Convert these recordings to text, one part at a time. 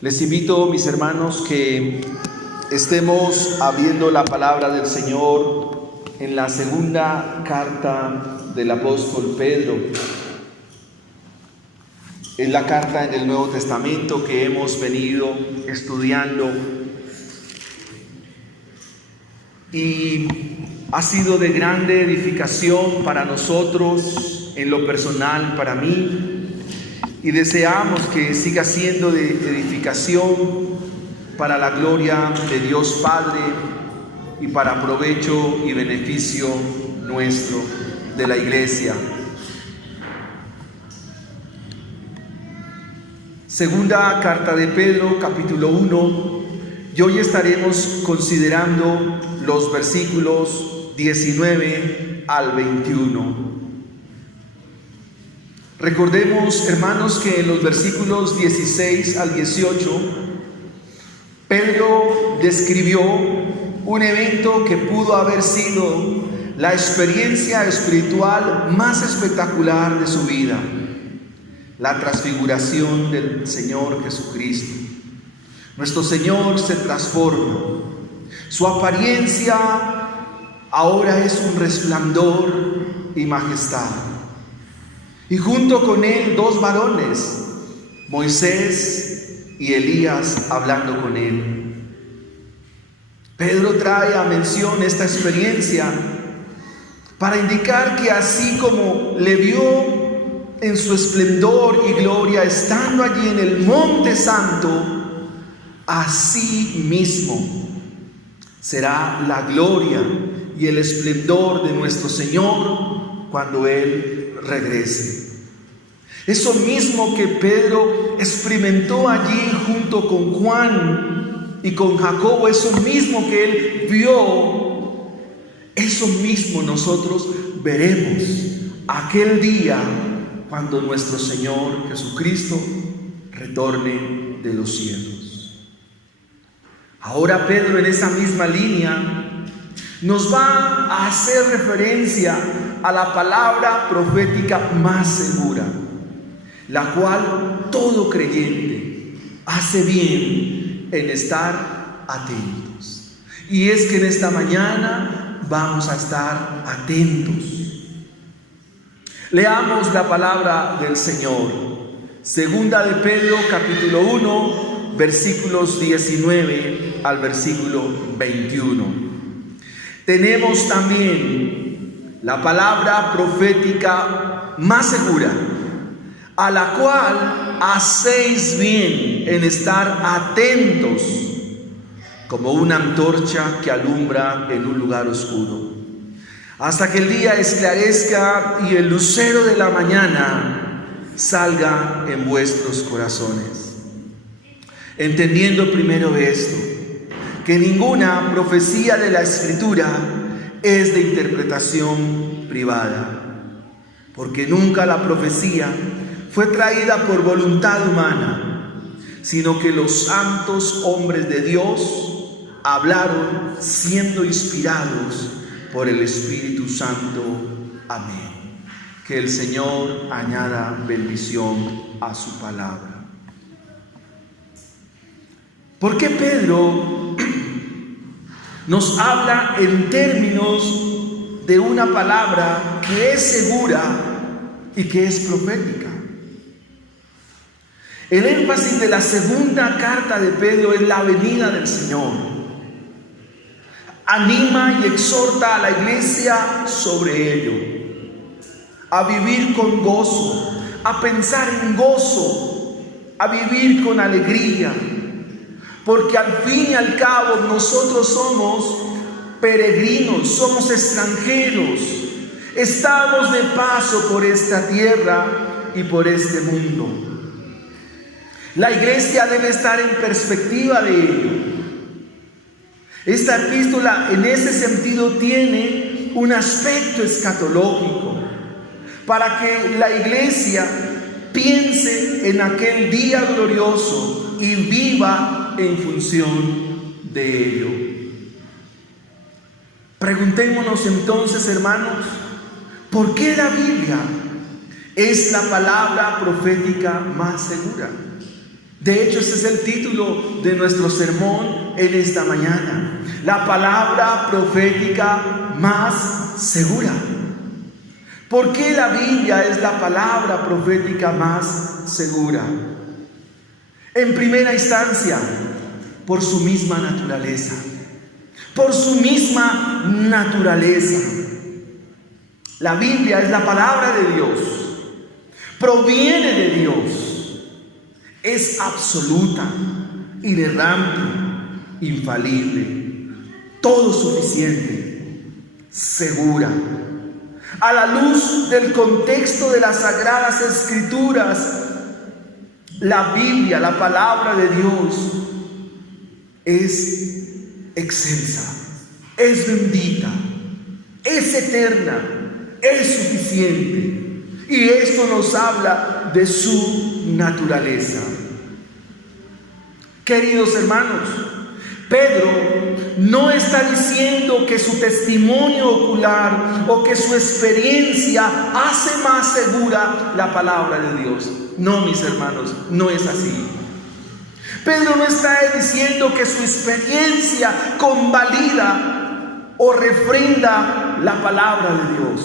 Les invito, mis hermanos, que estemos abriendo la palabra del Señor en la segunda carta del apóstol Pedro. Es la carta en el Nuevo Testamento que hemos venido estudiando y ha sido de grande edificación para nosotros, en lo personal para mí, y deseamos que siga siendo de edificación para la gloria de Dios Padre y para provecho y beneficio nuestro, de la iglesia. Segunda carta de Pedro, capítulo 1, y hoy estaremos considerando los versículos 19 al 21. Recordemos, hermanos, que en los versículos 16 al 18, Pedro describió un evento que pudo haber sido la experiencia espiritual más espectacular de su vida: la transfiguración del Señor Jesucristo. Nuestro Señor se transforma. Su apariencia ahora es un resplandor y majestad. Y junto con él dos varones, Moisés y Elías, hablando con él. Pedro trae a mención esta experiencia para indicar que así como le vio en su esplendor y gloria estando allí en el Monte Santo, así mismo será la gloria y el esplendor de nuestro Señor cuando Él regrese. Eso mismo que Pedro experimentó allí junto con Juan y con Jacobo, eso mismo que él vio, eso mismo nosotros veremos aquel día cuando nuestro Señor Jesucristo retorne de los cielos. Ahora Pedro, en esa misma línea, nos va a hacer referencia a la palabra profética más segura, la cual todo creyente hace bien en estar atentos. Y es que en esta mañana vamos a estar atentos. Leamos la palabra del Señor. Segunda de Pedro, capítulo 1, versículos 19 al versículo 21. Tenemos también la palabra profética más segura, a la cual hacéis bien en estar atentos, como una antorcha que alumbra en un lugar oscuro, hasta que el día esclarezca y el lucero de la mañana salga en vuestros corazones. Entendiendo primero esto, que ninguna profecía de la Escritura es de interpretación privada, porque nunca la profecía fue traída por voluntad humana, sino que los santos hombres de Dios hablaron siendo inspirados por el Espíritu Santo. Amén. Que el Señor añada bendición a su palabra. ¿Por qué Pedro nos habla en términos de una palabra que es segura y que es profética? El énfasis de la segunda carta de Pedro es la venida del Señor. Anima y exhorta a la iglesia sobre ello, a vivir con gozo, a pensar en gozo, a vivir con alegría, porque al fin y al cabo nosotros somos peregrinos, somos extranjeros, estamos de paso por esta tierra y por este mundo. La iglesia debe estar en perspectiva de ello. Esta epístola en ese sentido tiene un aspecto escatológico, para que la iglesia piense en aquel día glorioso y viva en función de ello. Preguntémonos entonces, hermanos, ¿por qué la Biblia es la palabra profética más segura? De hecho, ese es el título de nuestro sermón en esta mañana. La palabra profética más segura. ¿Por qué la Biblia es la palabra profética más segura? En primera instancia, por su misma naturaleza. Por su misma naturaleza. La Biblia es la palabra de Dios. Proviene de Dios. Es absoluta, inerrante, infalible, todo suficiente, segura. A la luz del contexto de las Sagradas Escrituras, la Biblia, la palabra de Dios, es excelsa, es bendita, es eterna, es suficiente. Y esto nos habla de su naturaleza. Queridos hermanos, Pedro no está diciendo que su testimonio ocular o que su experiencia hace más segura la palabra de Dios. No, mis hermanos, no es así. Pedro no está diciendo que su experiencia convalida o refrenda la palabra de Dios.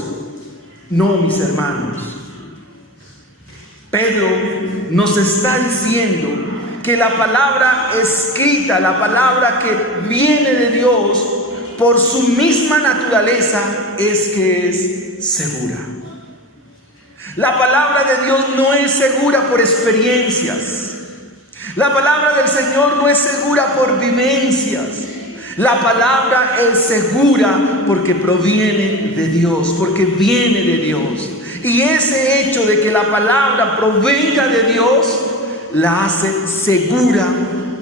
No, mis hermanos. Pedro nos está diciendo que la palabra escrita, la palabra que viene de Dios, por su misma naturaleza, es que es segura. La palabra de Dios no es segura por experiencias. La palabra del Señor no es segura por vivencias. La palabra es segura porque proviene de Dios, porque viene de Dios. Y ese hecho de que la palabra provenga de Dios la hace segura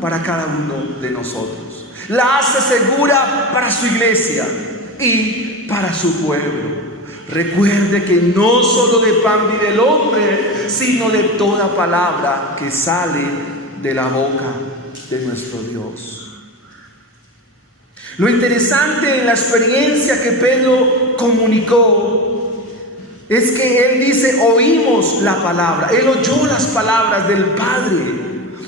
para cada uno de nosotros. La hace segura para su iglesia y para su pueblo. Recuerde que no solo de pan vive el hombre, sino de toda palabra que sale de la boca de nuestro Dios. Lo interesante en la experiencia que Pedro comunicó es que él dice: oímos la palabra. Él oyó las palabras del Padre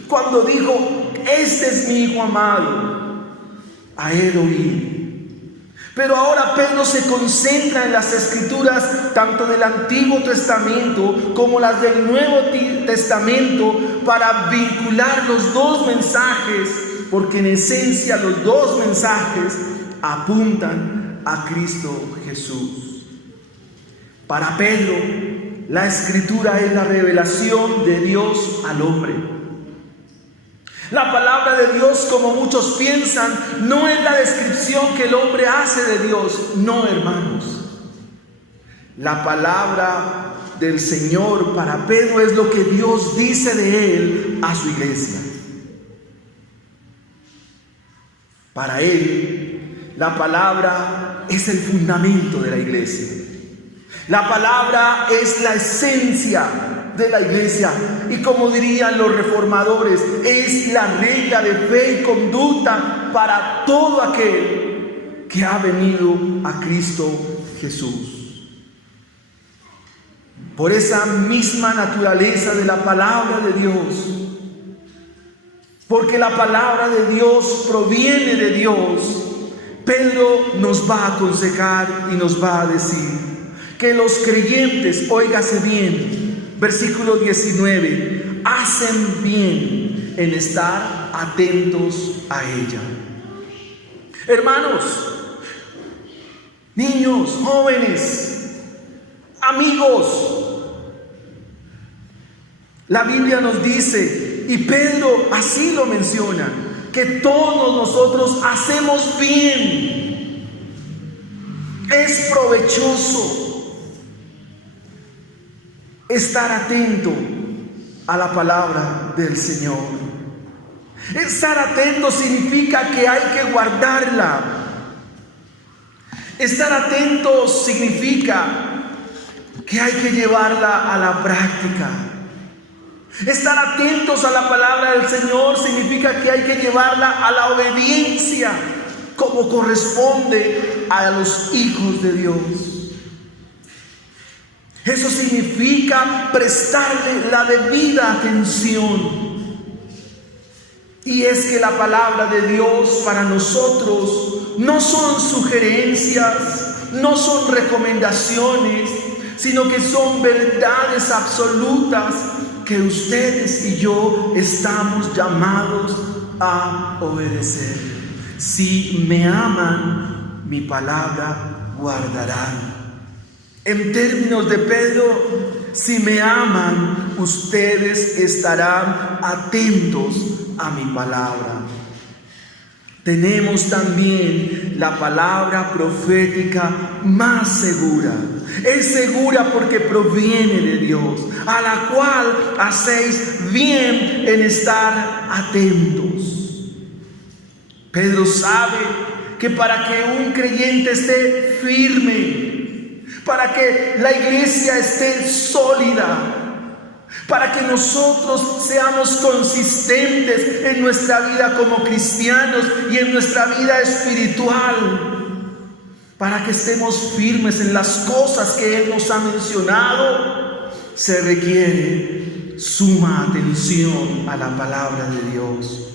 cuando dijo: este es mi Hijo amado, a él oí. Pero ahora Pedro se concentra en las Escrituras, tanto del Antiguo Testamento como las del Nuevo Testamento, para vincular los dos mensajes, porque en esencia los dos mensajes apuntan a Cristo Jesús. Para Pedro, la Escritura es la revelación de Dios al hombre. La palabra de Dios, como muchos piensan, no es la descripción que el hombre hace de Dios. No, hermanos. La palabra del Señor para Pedro es lo que Dios dice de él a su iglesia. Para él, la palabra es el fundamento de la iglesia. La palabra es la esencia de la iglesia. Y como dirían los reformadores, es la regla de fe y conducta para todo aquel que ha venido a Cristo Jesús. Por esa misma naturaleza de la palabra de Dios, porque la palabra de Dios proviene de Dios, Pedro nos va a aconsejar y nos va a decir que los creyentes, óigase bien, versículo 19, hacen bien en estar atentos a ella. Hermanos, niños, jóvenes, amigos, la Biblia nos dice, y Pedro así lo menciona, que todos nosotros hacemos bien. Es provechoso estar atento a la palabra del Señor. Estar atento significa que hay que guardarla. Estar atento significa que hay que llevarla a la práctica. Estar atentos a la palabra del Señor significa que hay que llevarla a la obediencia, como corresponde a los hijos de Dios. Eso significa prestarle la debida atención. Y es que la palabra de Dios para nosotros no son sugerencias, no son recomendaciones, sino que son verdades absolutas que ustedes y yo estamos llamados a obedecer. Si me aman, mi palabra guardarán. En términos de Pedro, si me aman, ustedes estarán atentos a mi palabra. Tenemos también la palabra profética más segura. Es segura porque proviene de Dios, a la cual hacéis bien en estar atentos. Pedro sabe que para que un creyente esté firme, para que la iglesia esté sólida, para que nosotros seamos consistentes en nuestra vida como cristianos y en nuestra vida espiritual, para que estemos firmes en las cosas que Él nos ha mencionado, se requiere suma atención a la palabra de Dios.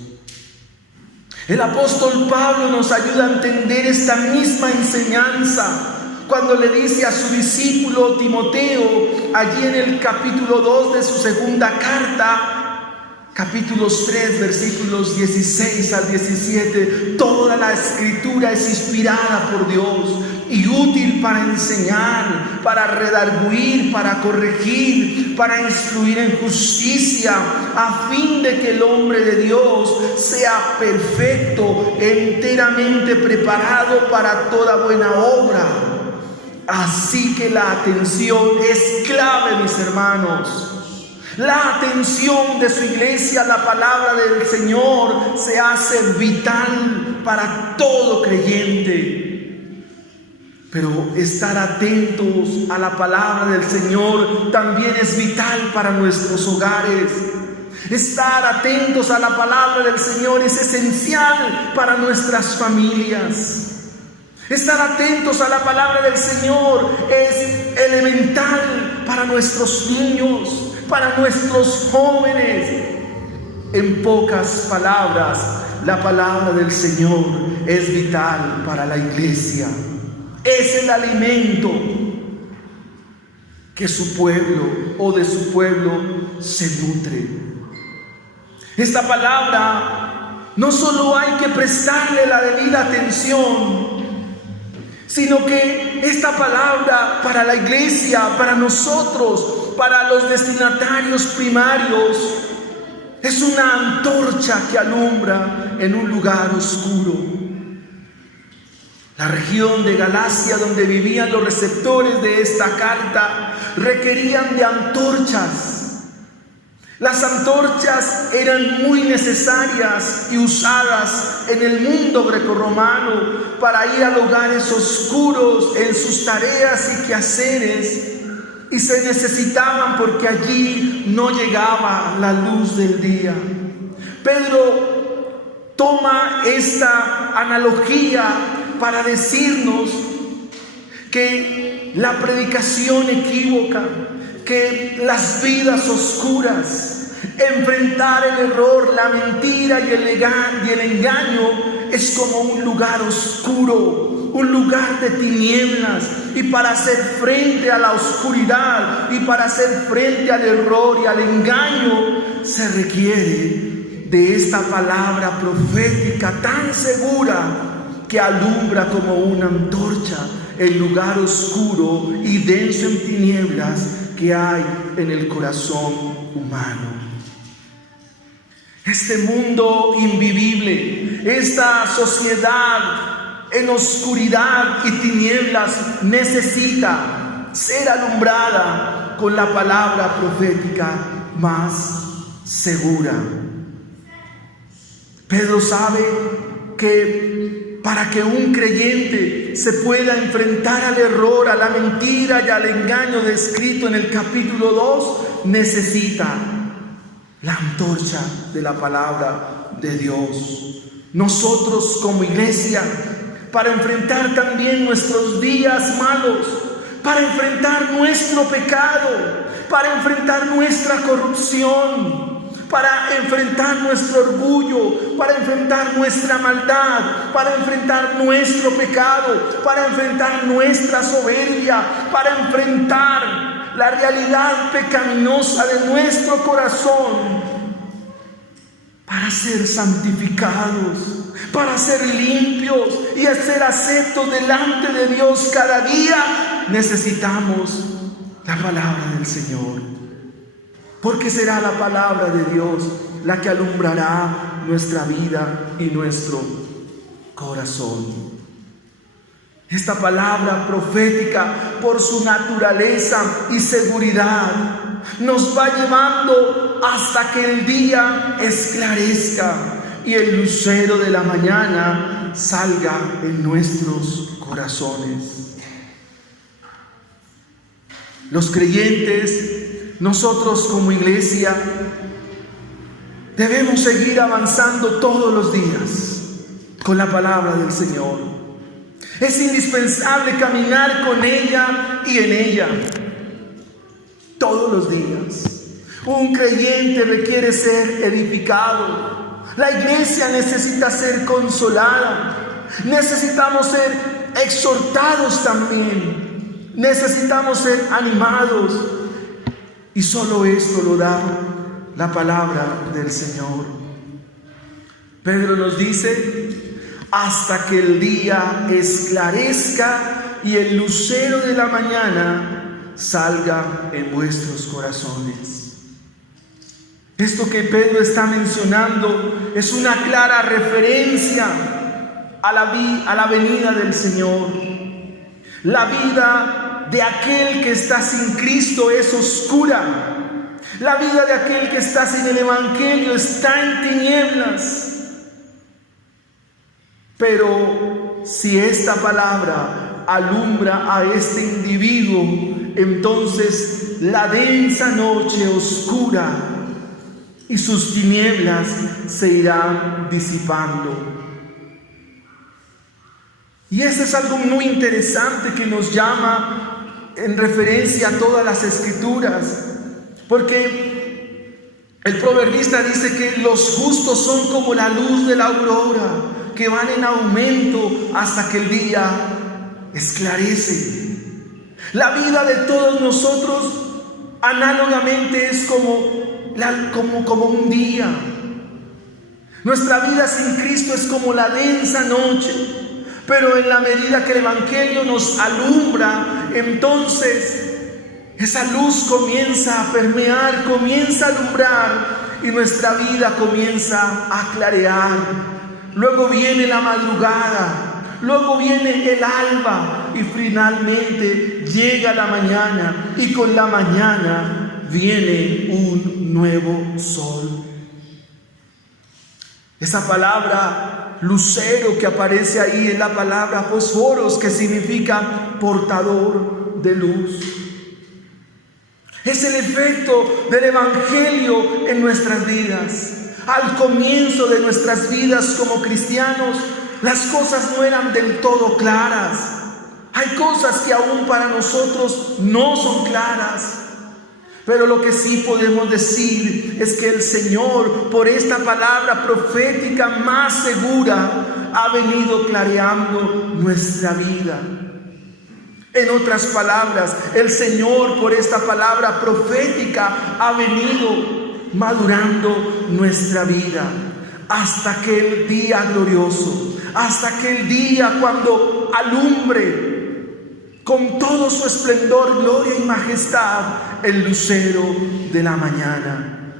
El apóstol Pablo nos ayuda a entender esta misma enseñanza cuando le dice a su discípulo Timoteo, allí en el capítulo 2 de su segunda carta, capítulos 3, versículos 16 al 17, toda la escritura es inspirada por Dios y útil para enseñar, para redarguir, para corregir, para instruir en justicia, a fin de que el hombre de Dios sea perfecto, enteramente preparado para toda buena obra. Así que la atención es clave, mis hermanos. La atención de su iglesia a la palabra del Señor se hace vital para todo creyente. Pero estar atentos a la palabra del Señor también es vital para nuestros hogares. Estar atentos a la palabra del Señor es esencial para nuestras familias. Estar atentos a la palabra del Señor es elemental para nuestros niños, para nuestros jóvenes. En pocas palabras, la palabra del Señor es vital para la iglesia. Es el alimento que su pueblo o de su pueblo se nutre. Esta palabra no solo hay que prestarle la debida atención, sino que esta palabra para la iglesia, para nosotros, para los destinatarios primarios, es una antorcha que alumbra en un lugar oscuro. La región de Galacia, donde vivían los receptores de esta carta, requerían de antorchas. Las antorchas eran muy necesarias y usadas en el mundo grecorromano para ir a lugares oscuros en sus tareas y quehaceres, y se necesitaban porque allí no llegaba la luz del día. Pedro toma esta analogía para decirnos que la predicación equívoca, que las vidas oscuras, enfrentar el error, la mentira y el engaño es como un lugar oscuro, un lugar de tinieblas, y para hacer frente a la oscuridad y para hacer frente al error y al engaño se requiere de esta palabra profética tan segura que alumbra como una antorcha el lugar oscuro y denso en tinieblas que hay en el corazón humano. Este mundo invivible, esta sociedad en oscuridad y tinieblas necesita ser alumbrada con la palabra profética más segura. Pedro sabe que para que un creyente se pueda enfrentar al error, a la mentira y al engaño descrito en el capítulo 2, necesita la antorcha de la palabra de Dios. Nosotros como iglesia, para enfrentar también nuestros días malos, para enfrentar nuestro pecado, para enfrentar nuestra corrupción, para enfrentar nuestro orgullo, para enfrentar nuestra maldad, para enfrentar nuestro pecado, para enfrentar nuestra soberbia, para enfrentar la realidad pecaminosa de nuestro corazón, para ser santificados, para ser limpios y ser aceptos delante de Dios cada día. Necesitamos la palabra del Señor, porque será la palabra de Dios la que alumbrará nuestra vida y nuestro corazón. Esta palabra profética, por su naturaleza y seguridad, nos va llevando hasta que el día esclarezca y el lucero de la mañana salga en nuestros corazones. Los creyentes, nosotros como iglesia, debemos seguir avanzando todos los días con la palabra del Señor. Es indispensable caminar con ella y en ella todos los días. Un creyente requiere ser edificado. La iglesia necesita ser consolada. Necesitamos ser exhortados también. Necesitamos ser animados. Y solo esto lo da la palabra del Señor. Pedro nos dice: hasta que el día esclarezca y el lucero de la mañana salga en vuestros corazones. Esto que Pedro está mencionando es una clara referencia a la venida del Señor. La vida de aquel que está sin Cristo es oscura. La vida de aquel que está sin el Evangelio está en tinieblas. Pero si esta palabra alumbra a este individuo, entonces la densa noche oscura y sus tinieblas se irán disipando. Y eso es algo muy interesante que nos llama en referencia a todas las Escrituras, porque el proverbista dice que los justos son como la luz de la aurora, que van en aumento hasta que el día esclarece. La vida de todos nosotros análogamente es como un día. Nuestra vida sin Cristo es como la densa noche. Pero en la medida que el Evangelio nos alumbra, entonces esa luz comienza a permear, comienza a alumbrar y nuestra vida comienza a clarear. Luego viene la madrugada, luego viene el alba y finalmente llega la mañana, y con la mañana viene un nuevo sol. Esa palabra lucero que aparece ahí es la palabra fosforos, que significa portador de luz. Es el efecto del Evangelio en nuestras vidas. Al comienzo de nuestras vidas como cristianos, las cosas no eran del todo claras. Hay cosas que aún para nosotros no son claras. Pero lo que sí podemos decir es que el Señor, por esta palabra profética más segura, ha venido clareando nuestra vida. En otras palabras, el Señor, por esta palabra profética, ha venido madurando nuestra vida hasta aquel día glorioso, hasta aquel día cuando alumbre con todo su esplendor, gloria y majestad el lucero de la mañana.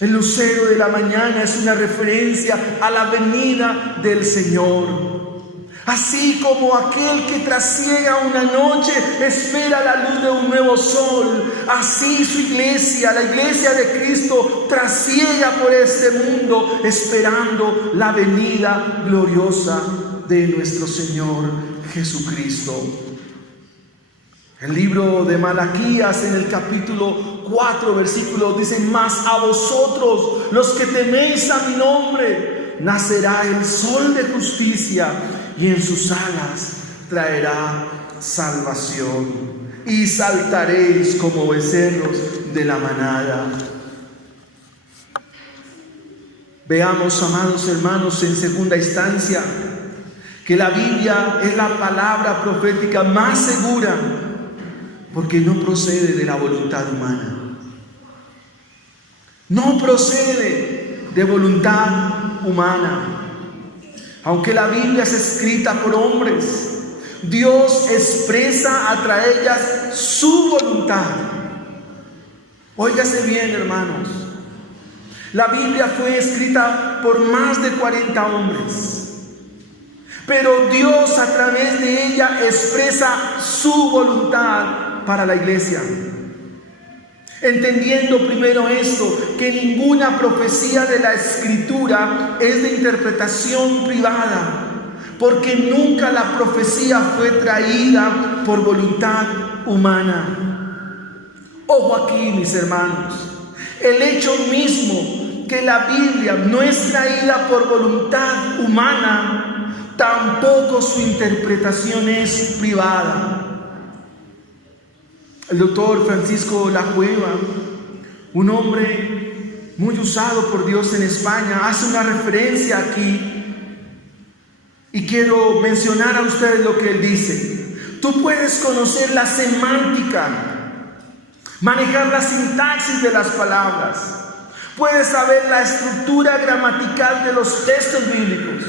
El lucero de la mañana es una referencia a la venida del Señor. Así como aquel que trasiega una noche espera la luz de un nuevo sol, así su iglesia, la iglesia de Cristo, trasiega por este mundo esperando la venida gloriosa de nuestro Señor Jesucristo. El libro de Malaquías, en el capítulo 4, versículo, dice: mas a vosotros, los que teméis a mi nombre, nacerá el sol de justicia, y en sus alas traerá salvación, y saltaréis como becerros de la manada. Veamos, amados hermanos, en segunda instancia, que la Biblia es la palabra profética más segura, porque no procede de la voluntad humana. No procede de voluntad humana. Aunque la Biblia es escrita por hombres, Dios expresa a través de ellas su voluntad. Óigase bien, hermanos. La Biblia fue escrita por más de 40 hombres, pero Dios a través de ella expresa su voluntad para la iglesia. Entendiendo primero esto, que ninguna profecía de la Escritura es de interpretación privada, porque nunca la profecía fue traída por voluntad humana. Ojo aquí, mis hermanos, el hecho mismo que la Biblia no es traída por voluntad humana, tampoco su interpretación es privada. El doctor Francisco La Cueva, un hombre muy usado por Dios en España, hace una referencia aquí y quiero mencionar a ustedes lo que él dice. Tú puedes conocer la semántica, manejar la sintaxis de las palabras, puedes saber la estructura gramatical de los textos bíblicos,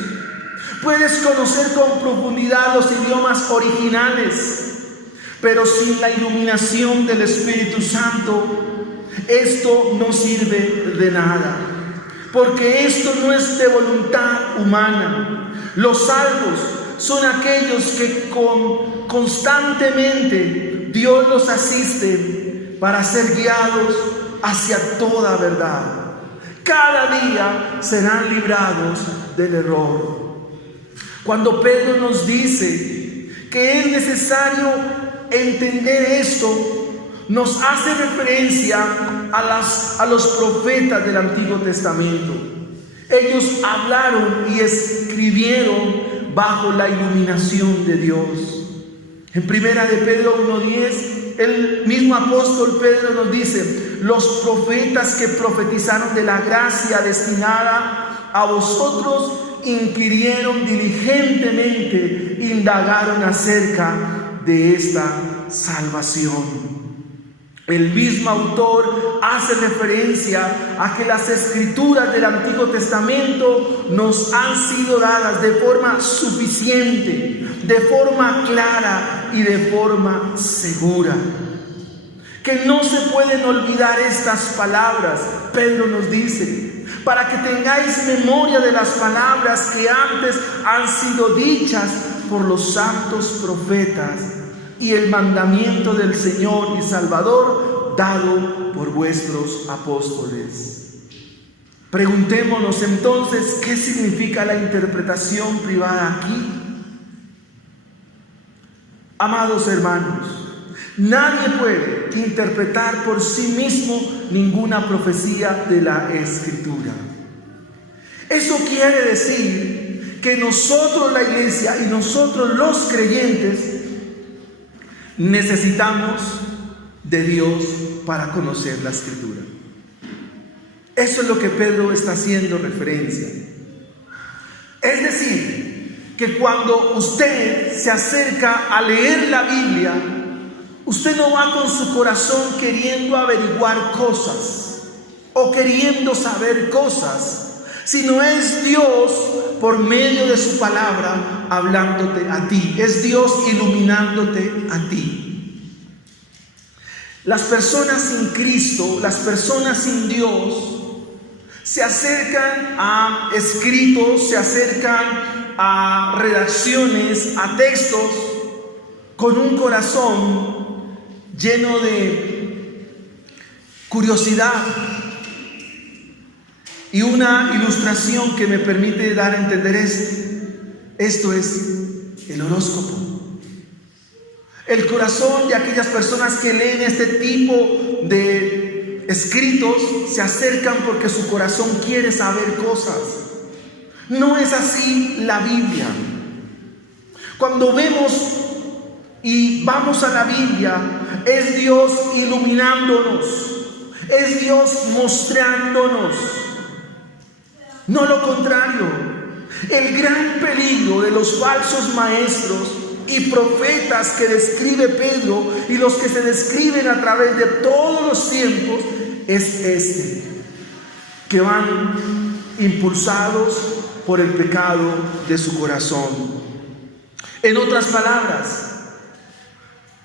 puedes conocer con profundidad los idiomas originales, pero sin la iluminación del Espíritu Santo, esto no sirve de nada, porque esto no es de voluntad humana. Los salvos son aquellos que constantemente Dios los asiste para ser guiados hacia toda verdad. Cada día serán librados del error. Cuando Pedro nos dice que es necesario entender esto, nos hace referencia a los profetas del Antiguo Testamento. Ellos hablaron y escribieron bajo la iluminación de Dios. En primera de Pedro 1:10, el mismo apóstol Pedro nos dice: los profetas que profetizaron de la gracia destinada a vosotros inquirieron diligentemente, indagaron acerca de esta salvación. El mismo autor hace referencia a que las escrituras del Antiguo Testamento nos han sido dadas de forma suficiente, de forma clara y de forma segura. Que no se pueden olvidar estas palabras, Pedro nos dice, para que tengáis memoria de las palabras que antes han sido dichas por los santos profetas, y el mandamiento del Señor y Salvador dado por vuestros apóstoles. Preguntémonos entonces, ¿qué significa la interpretación privada aquí? Amados hermanos, nadie puede interpretar por sí mismo ninguna profecía de la Escritura. Eso quiere decir que nosotros, la iglesia, y nosotros los creyentes, necesitamos de Dios para conocer la Escritura. Eso es lo que Pedro está haciendo referencia. Es decir, que cuando usted se acerca a leer la Biblia, usted no va con su corazón queriendo averiguar cosas o queriendo saber cosas, sino es Dios por medio de su palabra hablándote a ti, es Dios iluminándote a ti. Las personas sin Cristo, las personas sin Dios, se acercan a escritos, se acercan a redacciones, a textos, con un corazón lleno de curiosidad. Y una ilustración que me permite dar a entender esto es el horóscopo. El corazón de aquellas personas que leen este tipo de escritos se acercan porque su corazón quiere saber cosas. No es así la Biblia. Cuando vemos y vamos a la Biblia, es Dios iluminándonos, es Dios mostrándonos. No lo contrario. El gran peligro de los falsos maestros y profetas que describe Pedro y los que se describen a través de todos los tiempos es este, que van impulsados por el pecado de su corazón. En otras palabras,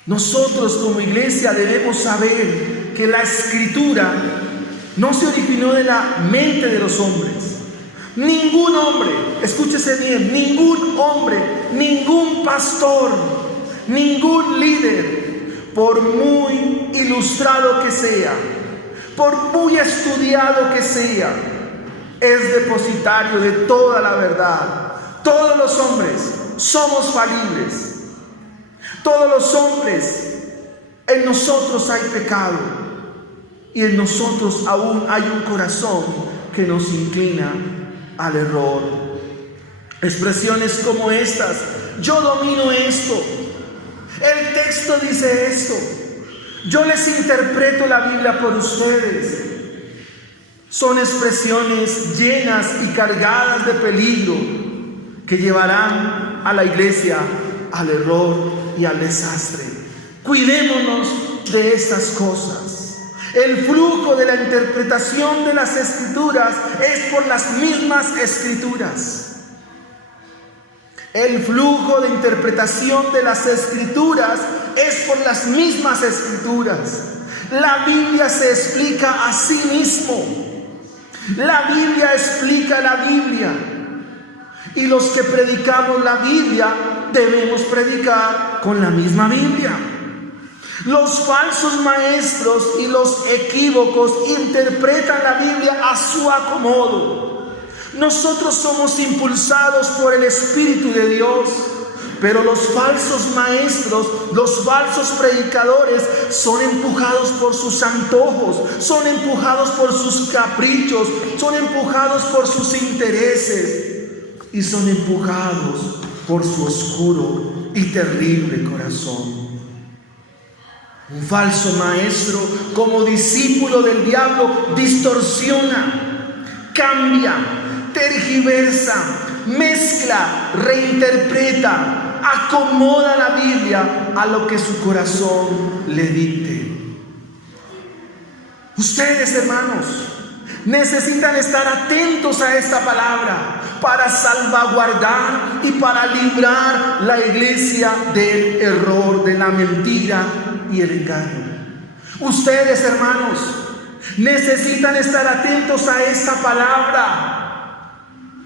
nosotros como iglesia debemos saber que la Escritura no se originó de la mente de los hombres. Ningún hombre, escúchese bien, ningún hombre, ningún pastor, ningún líder, por muy ilustrado que sea, por muy estudiado que sea, es depositario de toda la verdad. Todos los hombres somos falibles. Todos los hombres, en nosotros hay pecado y en nosotros aún hay un corazón que nos inclina al error. Expresiones como estas: yo domino esto, el texto dice esto, yo les interpreto la Biblia por ustedes, son expresiones llenas y cargadas de peligro que llevarán a la iglesia al error y al desastre. Cuidémonos de estas cosas. El flujo de la interpretación de las Escrituras es por las mismas Escrituras. El flujo de interpretación de las Escrituras es por las mismas Escrituras. La Biblia se explica a sí mismo. La Biblia explica la Biblia. Y los que predicamos la Biblia debemos predicar con la misma Biblia. Los falsos maestros y los equívocos interpretan la Biblia a su acomodo. Nosotros somos impulsados por el Espíritu de Dios, pero los falsos maestros, los falsos predicadores son empujados por sus antojos, son empujados por sus caprichos, son empujados por sus intereses y son empujados por su oscuro y terrible corazón. Un falso maestro, como discípulo del diablo, distorsiona, cambia, tergiversa, mezcla, reinterpreta, acomoda la Biblia a lo que su corazón le dicte. Ustedes, hermanos, necesitan estar atentos a esta palabra para salvaguardar y para librar la iglesia del error, de la mentira y el engaño. Ustedes, hermanos, necesitan estar atentos a esta palabra,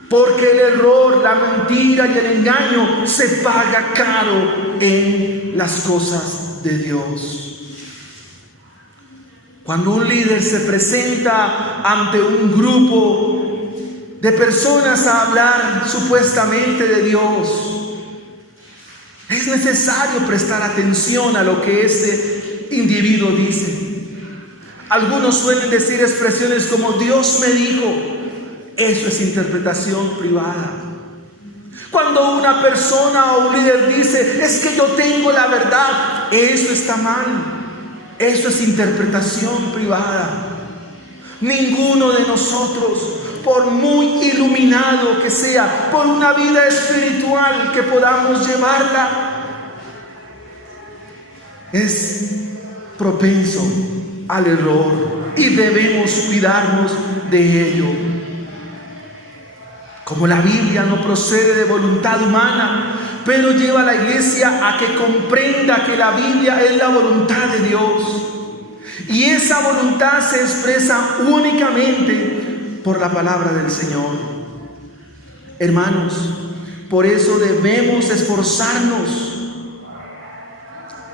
porque el error, la mentira y el engaño se paga caro en las cosas de Dios. Cuando un líder se presenta ante un grupo de personas a hablar supuestamente de Dios, es necesario prestar atención a lo que ese individuo dice. Algunos suelen decir expresiones como Dios me dijo. Eso es interpretación privada. Cuando una persona o un líder dice es que yo tengo la verdad, eso está mal. Eso es interpretación privada. Ninguno de nosotros, por muy iluminado que sea, por una vida espiritual que podamos llevarla, es propenso al error y debemos cuidarnos de ello. Como la Biblia no procede de voluntad humana, pero lleva a la iglesia a que comprenda que la Biblia es la voluntad de Dios. Y esa voluntad se expresa únicamente por la palabra del Señor. Hermanos, por eso debemos esforzarnos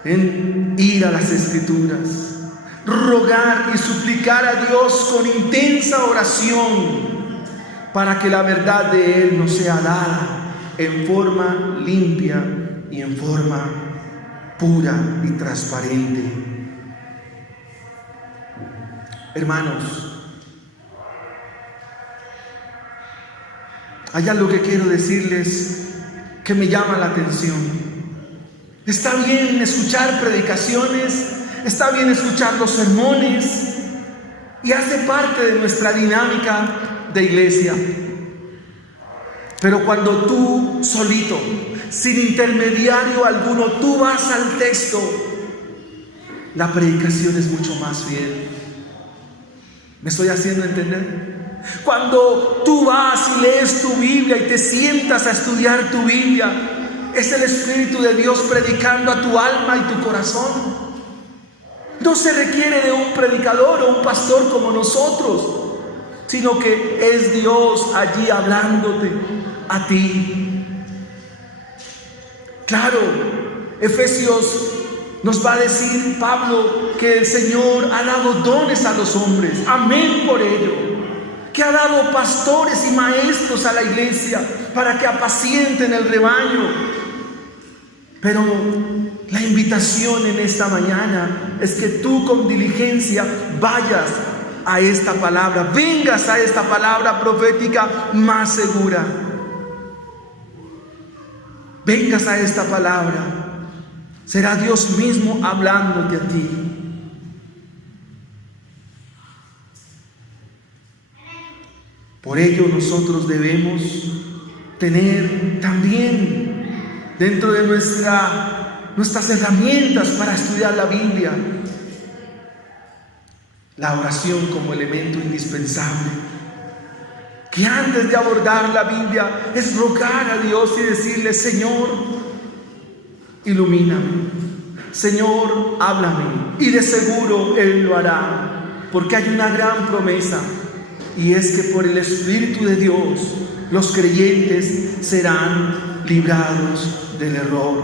en ir a las Escrituras, rogar y suplicar a Dios con intensa oración para que la verdad de Él nos sea dada en forma limpia y en forma pura y transparente. Hermanos, hay algo que quiero decirles que me llama la atención. Está bien escuchar predicaciones, está bien escuchar los sermones y hace parte de nuestra dinámica de iglesia. Pero cuando tú solito, sin intermediario alguno, tú vas al texto, la predicación es mucho más fiel. ¿Me estoy haciendo entender? Cuando tú vas y lees tu Biblia y te sientas a estudiar tu Biblia, es el Espíritu de Dios predicando a tu alma y tu corazón. No se requiere de un predicador o un pastor como nosotros, sino que es Dios allí hablándote a ti. Claro, Efesios nos va a decir Pablo que el Señor ha dado dones a los hombres. Amén por ello. Que ha dado pastores y maestros a la iglesia para que apacienten el rebaño. Pero la invitación en esta mañana es que tú con diligencia vayas a esta palabra, vengas a esta palabra profética más segura. Vengas a esta palabra. Será Dios mismo hablándote a ti. Por ello nosotros debemos tener también dentro de nuestras herramientas para estudiar la Biblia, la oración como elemento indispensable. Que antes de abordar la Biblia es rogar a Dios y decirle: Señor, ilumíname, Señor, háblame. Y de seguro Él lo hará, porque hay una gran promesa, y es que por el Espíritu de Dios los creyentes serán librados del error.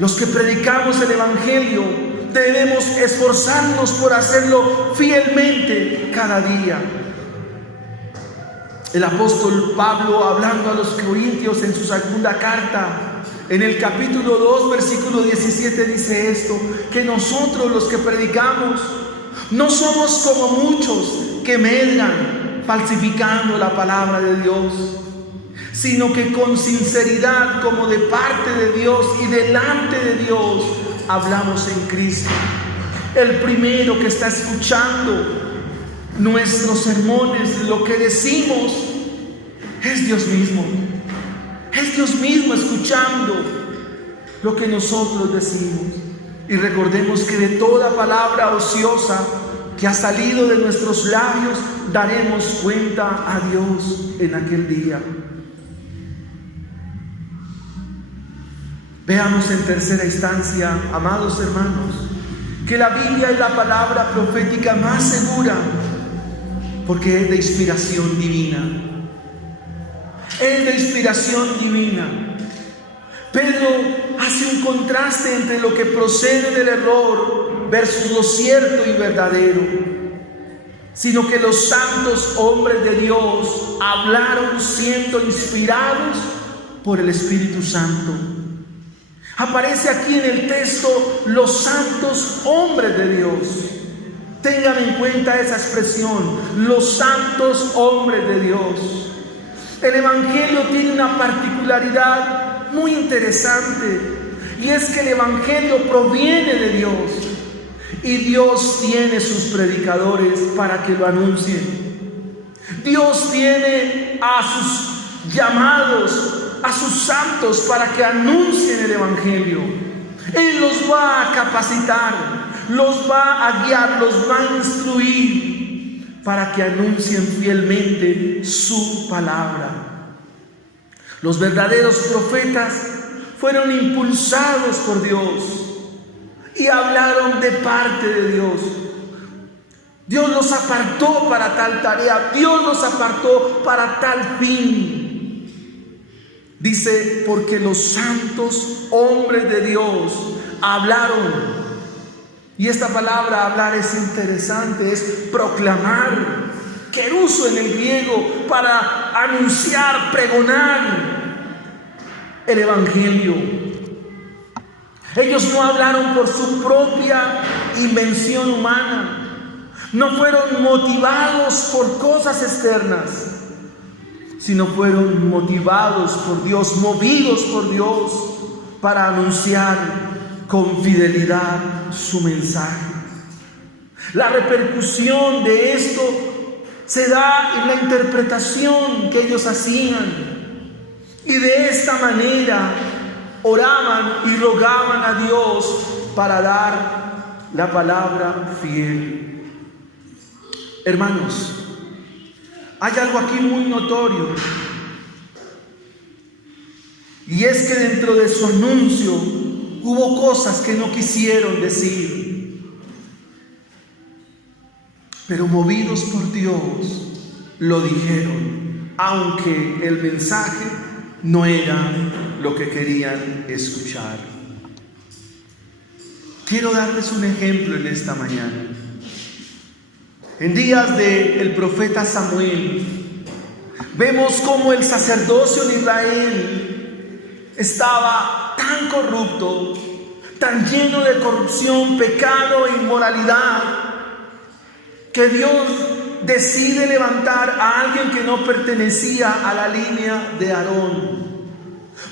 Los que predicamos el Evangelio debemos esforzarnos por hacerlo fielmente cada día. El apóstol Pablo, hablando a los corintios en su segunda carta, en el capítulo 2, versículo 17, dice esto: que nosotros los que predicamos no somos como muchos que medran falsificando la palabra de Dios, sino que con sinceridad, como de parte de Dios y delante de Dios, hablamos en Cristo. El primero que está escuchando nuestros sermones, lo que decimos, es Dios mismo. Es Dios mismo escuchando lo que nosotros decimos. Y recordemos que de toda palabra ociosa que ha salido de nuestros labios, daremos cuenta a Dios en aquel día. Veamos en tercera instancia, amados hermanos, que la Biblia es la palabra profética más segura, porque es de inspiración divina. Es de inspiración divina. Pedro hace un contraste entre lo que procede del error versus lo cierto y verdadero, sino que los santos hombres de Dios hablaron siendo inspirados por el Espíritu Santo. Aparece aquí en el texto los santos hombres de Dios. Tengan en cuenta esa expresión, los santos hombres de Dios. El Evangelio tiene una particularidad muy interesante, y es que el Evangelio proviene de Dios, y Dios tiene sus predicadores para que lo anuncien. Dios tiene a sus llamados, a sus santos, para que anuncien el Evangelio. Él los va a capacitar, los va a guiar, los va a instruir para que anuncien fielmente su palabra. Los verdaderos profetas fueron impulsados por Dios y hablaron de parte de Dios. Dios los apartó para tal tarea, Dios los apartó para tal fin. Dice, porque los santos hombres de Dios hablaron. Y esta palabra hablar es interesante, es proclamar, queruso en el griego, para anunciar, pregonar el Evangelio. Ellos no hablaron por su propia invención humana, no fueron motivados por cosas externas, sino fueron motivados por Dios, movidos por Dios, para anunciar con fidelidad su mensaje. La repercusión de esto se da en la interpretación que ellos hacían. Y de esta manera oraban y rogaban a Dios para dar la palabra fiel. Hermanos, hay algo aquí muy notorio, y es que dentro de su anuncio hubo cosas que no quisieron decir, pero movidos por Dios lo dijeron, aunque el mensaje no era lo que querían escuchar. Quiero darles un ejemplo en esta mañana. En días del profeta Samuel, vemos cómo el sacerdocio en Israel estaba tan corrupto, tan lleno de corrupción, pecado e inmoralidad, que Dios decide levantar a alguien que no pertenecía a la línea de Aarón.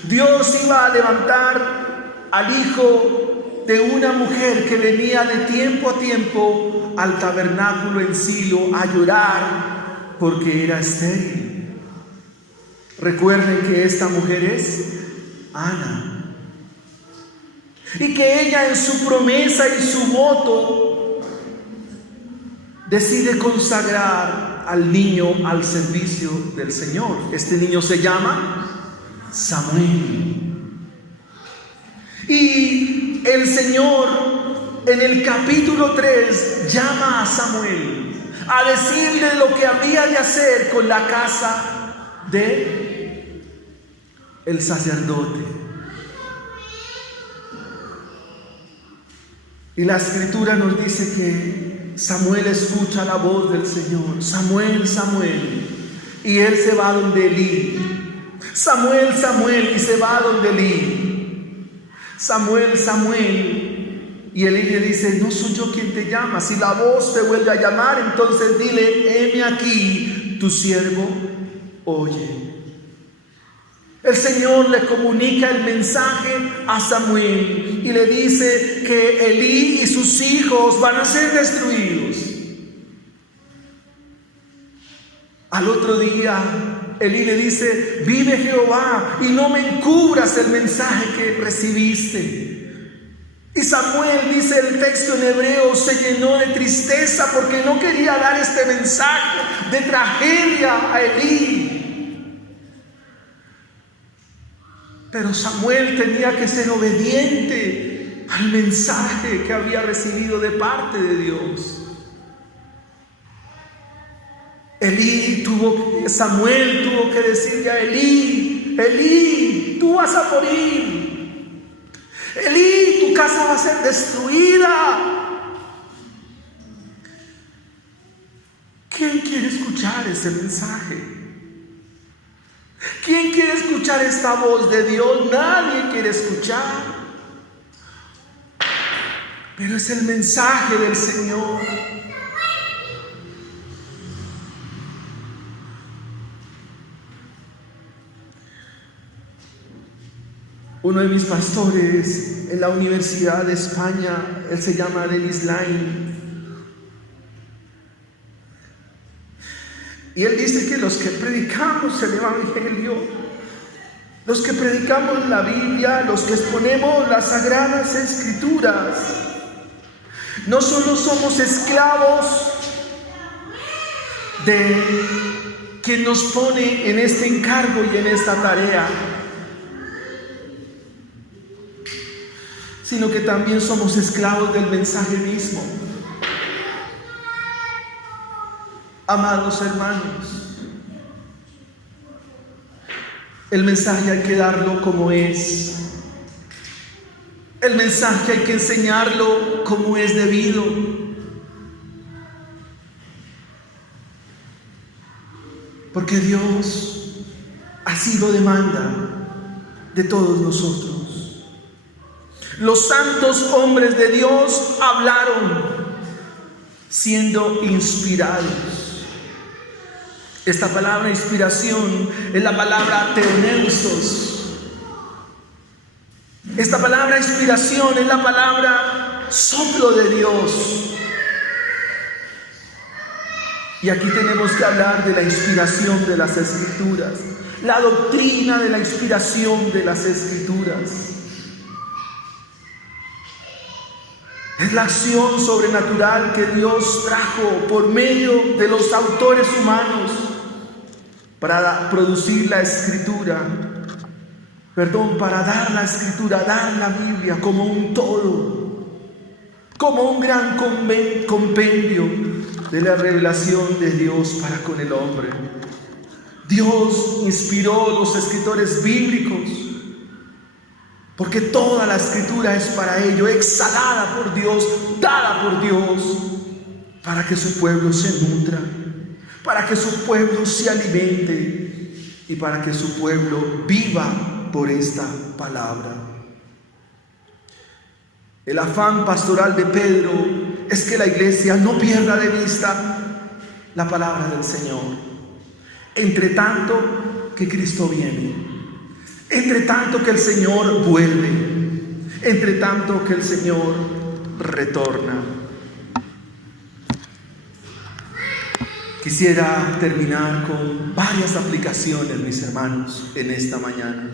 Dios iba a levantar al hijo de una mujer que venía de tiempo a tiempo al tabernáculo en Silo a llorar porque era estéril. Recuerden que esta mujer es Ana, y que ella en su promesa y su voto decide consagrar al niño al servicio del Señor. Este niño se llama Samuel. Y el Señor en el capítulo 3 llama a Samuel a decirle lo que había de hacer con la casa de el sacerdote. Y la escritura nos dice que Samuel escucha la voz del Señor: Samuel, Samuel. Y él se va donde Elí. Samuel, Samuel. Y se va donde Elí. Samuel, Samuel. Y Elí le dice: no soy yo quien te llama. Si la voz te vuelve a llamar, entonces dile: heme aquí, tu siervo oye. El Señor le comunica el mensaje a Samuel y le dice que Elí y sus hijos van a ser destruidos. Al otro día, Elí le dice: vive Jehová y no me encubras el mensaje que recibiste. Y Samuel, dice el texto en hebreo, se llenó de tristeza porque no quería dar este mensaje de tragedia a Elí. Pero Samuel tenía que ser obediente al mensaje que había recibido de parte de Dios. Samuel tuvo que decirle a Elí: Elí, tú vas a morir. Elí, tu casa va a ser destruida. ¿Quién quiere escuchar ese mensaje? ¿Quién quiere escuchar esta voz de Dios? Nadie quiere escuchar. Pero es el mensaje del Señor. Uno de mis pastores en la Universidad de España, él se llama Denis Lain. Y él dice que los que predicamos el Evangelio, los que predicamos la Biblia, los que exponemos las Sagradas Escrituras, no solo somos esclavos de quien nos pone en este encargo y en esta tarea, sino que también somos esclavos del mensaje mismo. Amados hermanos, el mensaje hay que darlo como es. El mensaje hay que enseñarlo como es debido. Porque Dios así lo demanda de todos nosotros. Los santos hombres de Dios hablaron siendo inspirados. Esta palabra inspiración es la palabra teoneusos. Esta palabra inspiración es la palabra soplo de Dios. Y aquí tenemos que hablar de la inspiración de las Escrituras. la doctrina de la inspiración de las Escrituras. Es la acción sobrenatural que Dios trajo por medio de los autores humanos para producir la Escritura. Para dar la Escritura, dar la Biblia como un todo, como un gran compendio de la revelación de Dios para con el hombre. Dios inspiró los escritores bíblicos, porque toda la Escritura es para ello, exhalada por Dios, dada por Dios, para que su pueblo se nutra, para que su pueblo se alimente y para que su pueblo viva por esta palabra. El afán pastoral de Pedro es que la iglesia no pierda de vista la palabra del Señor, entre tanto que Cristo viene, entre tanto que el Señor vuelve, entre tanto que el Señor retorna. Quisiera terminar con varias aplicaciones, mis hermanos, en esta mañana.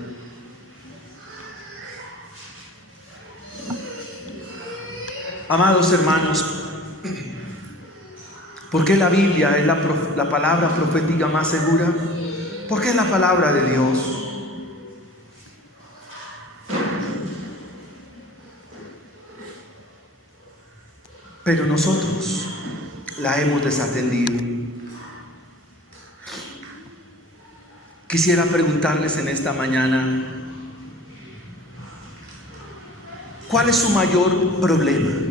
Amados hermanos, ¿por qué la Biblia es la palabra profética más segura? Porque es la palabra de Dios. Pero nosotros la hemos desatendido. Quisiera preguntarles en esta mañana, ¿cuál es su mayor problema?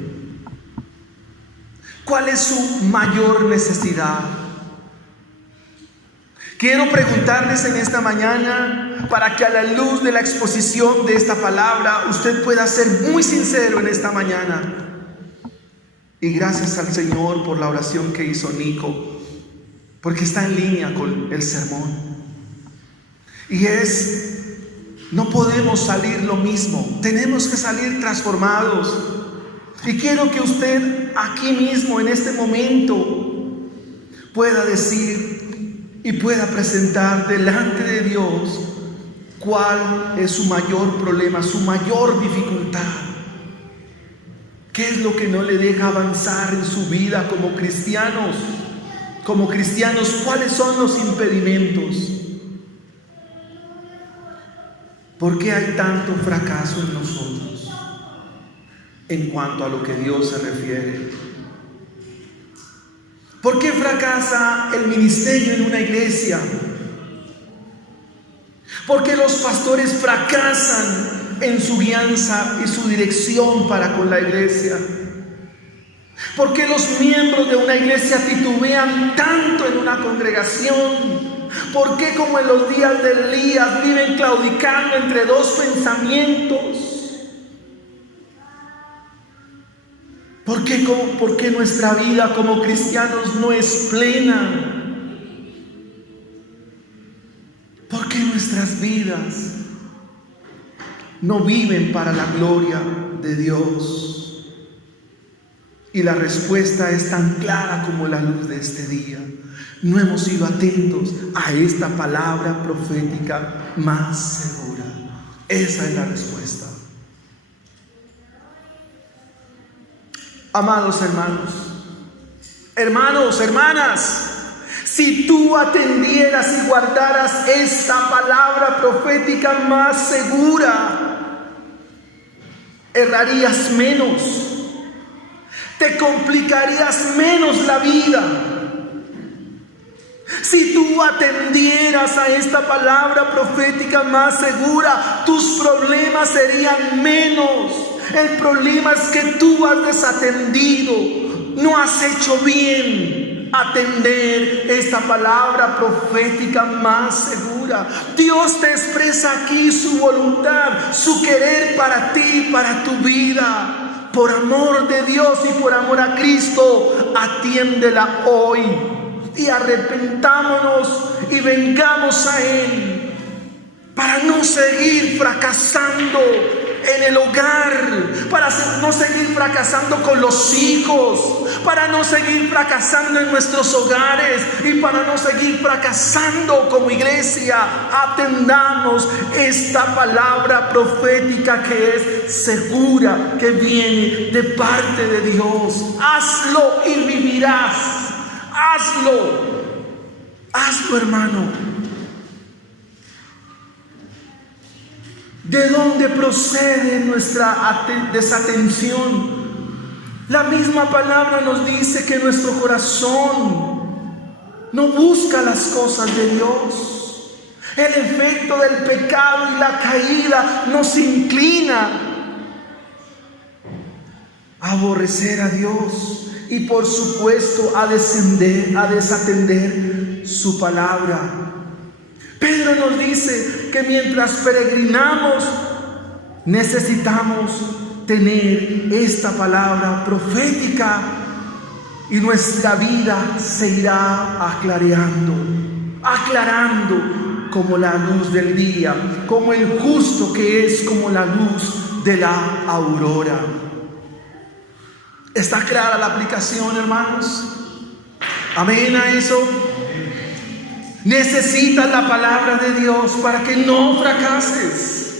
¿Cuál es su mayor necesidad? Quiero preguntarles en esta mañana para que a la luz de la exposición de esta palabra usted pueda ser muy sincero en esta mañana. Y gracias al Señor por la oración que hizo Nico, porque está en línea con el sermón. Y no podemos salir lo mismo, tenemos que salir transformados. Y quiero que usted aquí mismo, en este momento, pueda decir y pueda presentar delante de Dios cuál es su mayor problema, su mayor dificultad. ¿Qué es lo que no le deja avanzar en su vida como cristianos? Como cristianos, ¿cuáles son los impedimentos? ¿Por qué hay tanto fracaso en nosotros en cuanto a lo que Dios se refiere? ¿Por qué fracasa el ministerio en una iglesia? ¿Por qué los pastores fracasan en su guianza y su dirección para con la iglesia? ¿Por qué los miembros de una iglesia titubean tanto en una congregación? ¿Por qué, como en los días de Elías, viven claudicando entre dos pensamientos? ¿Por qué nuestra vida como cristianos no es plena? ¿Por qué nuestras vidas no viven para la gloria de Dios? Y la respuesta es tan clara como la luz de este día. No hemos sido atentos a esta palabra profética más segura. Esa es la respuesta. Amados hermanos, hermanas, si tú atendieras y guardaras esta palabra profética más segura, errarías menos, te complicarías menos la vida. Si tú atendieras a esta palabra profética más segura, tus problemas serían menos. El problema es que tú has desatendido, no has hecho bien atender esta palabra profética más segura. Dios te expresa aquí su voluntad, su querer para ti, para tu vida. Por amor de Dios y por amor a Cristo, atiéndela hoy. Y arrepentámonos y vengamos a Él para no seguir fracasando en el hogar, para no seguir fracasando con los hijos, para no seguir fracasando en nuestros hogares y para no seguir fracasando como iglesia. Atendamos esta palabra profética que es segura, que viene de parte de Dios. Hazlo y vivirás. Hazlo, hermano. ¿De dónde procede nuestra desatención? La misma palabra nos dice que nuestro corazón no busca las cosas de Dios. El efecto del pecado y la caída nos inclina a aborrecer a Dios y por supuesto a desatender su palabra. Pedro nos dice que mientras peregrinamos necesitamos tener esta palabra profética y nuestra vida se irá aclarando como la luz del día, como el justo que es como la luz de la aurora. ¿Está clara la aplicación, hermanos? Amén a eso. Necesitas la palabra de Dios para que no fracases,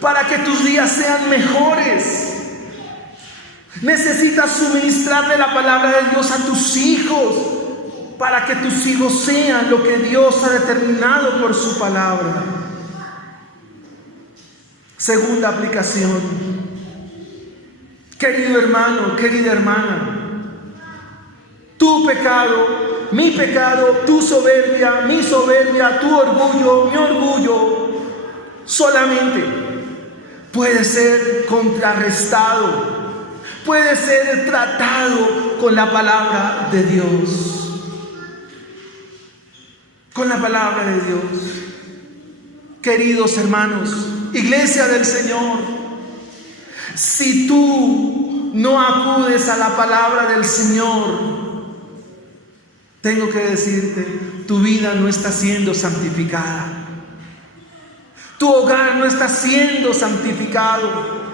para que tus días sean mejores. Necesitas suministrarle la palabra de Dios a tus hijos, para que tus hijos sean lo que Dios ha determinado por su palabra. Segunda aplicación. Querido hermano, querida hermana, tu pecado, mi pecado, tu soberbia, mi soberbia, tu orgullo, mi orgullo, solamente puede ser contrarrestado, puede ser tratado con la palabra de Dios. Con la palabra de Dios. Queridos hermanos, iglesia del Señor, si tú no acudes a la palabra del Señor, tengo que decirte, tu vida no está siendo santificada. Tu hogar no está siendo santificado.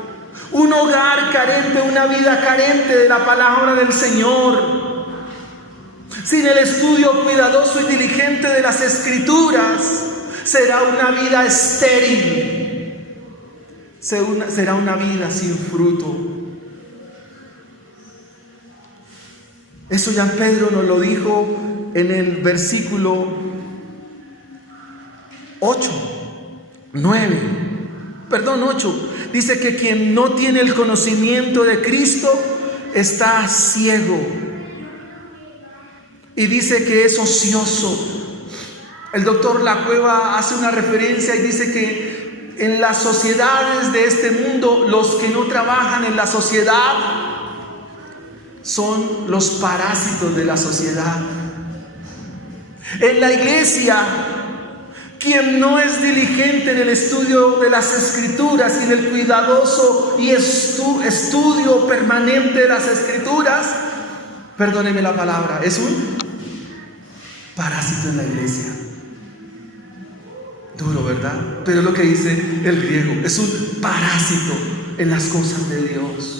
Un hogar carente, una vida carente de la palabra del Señor, sin el estudio cuidadoso y diligente de las Escrituras, será una vida estéril. Será una vida sin fruto. Eso ya Pedro nos lo dijo en el versículo 8. Dice que quien no tiene el conocimiento de Cristo está ciego. Y dice que es ocioso. El doctor Lacueva hace una referencia y dice que en las sociedades de este mundo, los que no trabajan en la sociedad son los parásitos de la sociedad. En la iglesia, quien no es diligente en el estudio de las Escrituras y del cuidadoso y estudio permanente de las Escrituras, perdóneme la palabra, es un parásito en la iglesia. Duro, ¿verdad? Pero es lo que dice el griego, es un parásito en las cosas de Dios.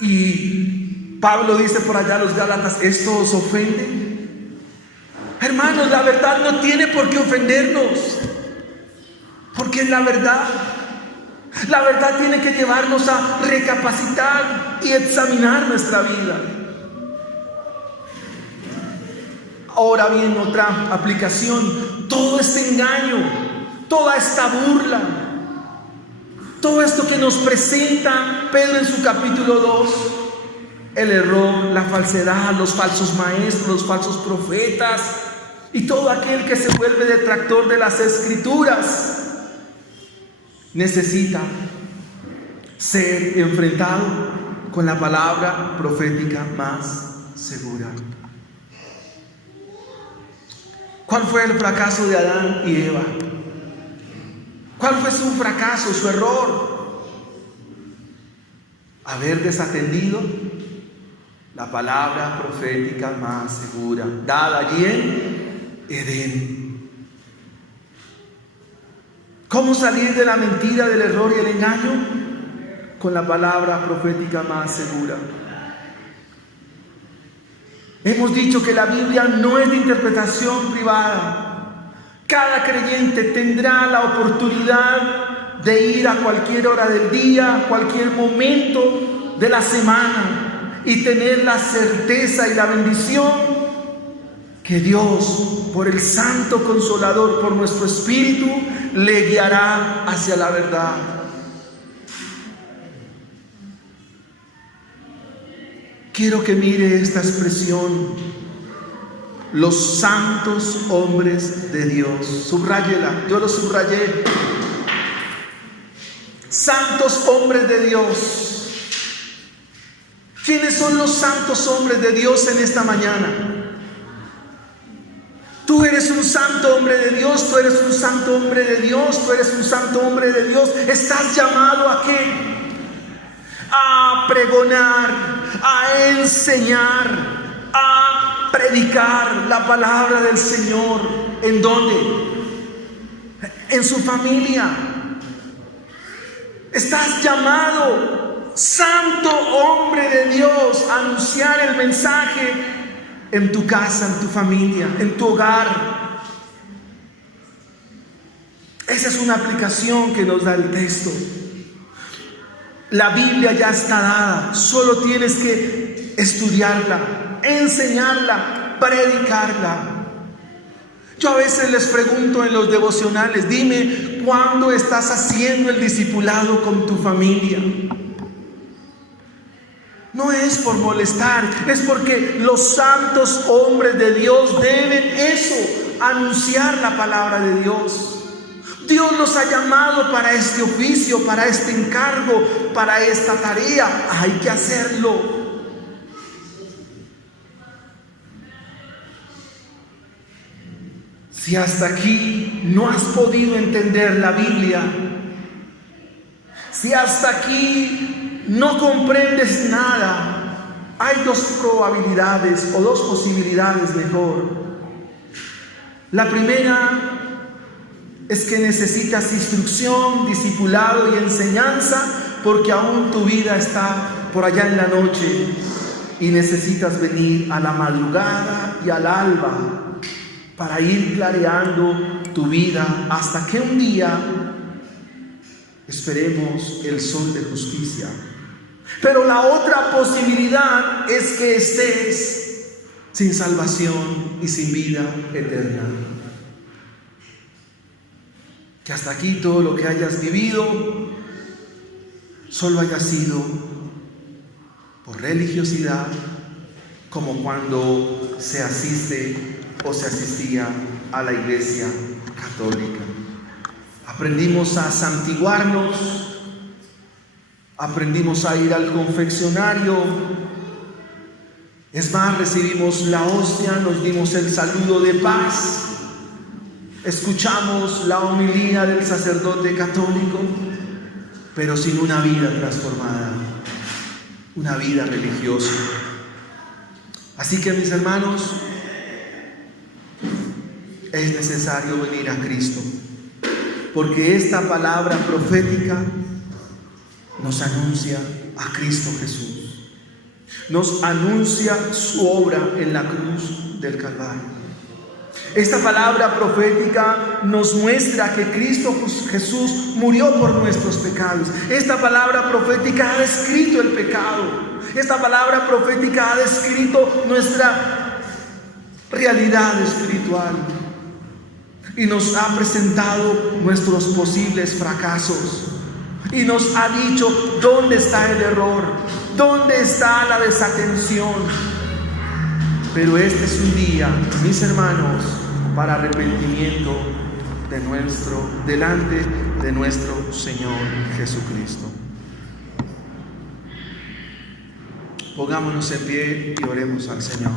Y Pablo dice por allá a los Gálatas, ¿esto os ofende? Hermanos, la verdad no tiene por qué ofendernos, porque es la verdad. La verdad tiene que llevarnos a recapacitar y examinar nuestra vida. Ahora bien, otra aplicación, todo este engaño, toda esta burla, todo esto que nos presenta Pedro en su capítulo 2, el error, la falsedad, los falsos maestros, los falsos profetas y todo aquel que se vuelve detractor de las Escrituras, necesita ser enfrentado con la palabra profética más segura. ¿Cuál fue el fracaso de Adán y Eva? ¿Cuál fue su fracaso, su error? Haber desatendido la palabra profética más segura, dada allí en Edén. ¿Cómo salir de la mentira, del error y el engaño? Con la palabra profética más segura. Hemos dicho que la Biblia no es de interpretación privada. Cada creyente tendrá la oportunidad de ir a cualquier hora del día, cualquier momento de la semana y tener la certeza y la bendición que Dios, por el Santo Consolador, por nuestro Espíritu, le guiará hacia la verdad. Quiero que mire esta expresión: los santos hombres de Dios. Subráyela, yo lo subrayé. Santos hombres de Dios. ¿Quiénes son los santos hombres de Dios en esta mañana? Tú eres un santo hombre de Dios, tú eres un santo hombre de Dios, tú eres un santo hombre de Dios. Estás llamado ¿a qué? A pregonar, a enseñar, a predicar la palabra del Señor. ¿En dónde? En su familia. Estás llamado, santo hombre de Dios, a anunciar el mensaje en tu casa, en tu familia, en tu hogar. Esa es una aplicación que nos da el texto. La Biblia ya está dada, solo tienes que estudiarla, enseñarla, predicarla. Yo a veces les pregunto en los devocionales: dime, ¿cuándo estás haciendo el discipulado con tu familia? No es por molestar, es porque los santos hombres de Dios deben eso, anunciar la palabra de Dios. Dios los ha llamado para este oficio, para este encargo, para esta tarea. Hay que hacerlo. Si hasta aquí no has podido entender la Biblia, si hasta aquí no comprendes nada, hay dos probabilidades o dos posibilidades mejor. La primera es que necesitas instrucción, discipulado y enseñanza, porque aún tu vida está por allá en la noche y necesitas venir a la madrugada y al alba para ir clareando tu vida hasta que un día esperemos el sol de justicia. Pero la otra posibilidad es que estés sin salvación y sin vida eterna. Que hasta aquí todo lo que hayas vivido solo haya sido por religiosidad, como cuando se asiste o se asistía a la iglesia católica. Aprendimos a santiguarnos, aprendimos a ir al confecsionario, es más, recibimos la hostia, nos dimos el saludo de paz, escuchamos la homilía del sacerdote católico, pero sin una vida transformada, una vida religiosa. Así que, mis hermanos, es necesario venir a Cristo, porque esta palabra profética nos anuncia a Cristo Jesús, nos anuncia su obra en la cruz del Calvario. Esta palabra profética nos muestra que Cristo Jesús murió por nuestros pecados. Esta palabra profética ha descrito el pecado. Esta palabra profética ha descrito nuestra realidad espiritual y nos ha presentado nuestros posibles fracasos y nos ha dicho dónde está el error, dónde está la desatención. Pero este es un día, mis hermanos, para arrepentimiento delante de nuestro Señor Jesucristo. Pongámonos en pie y oremos al Señor.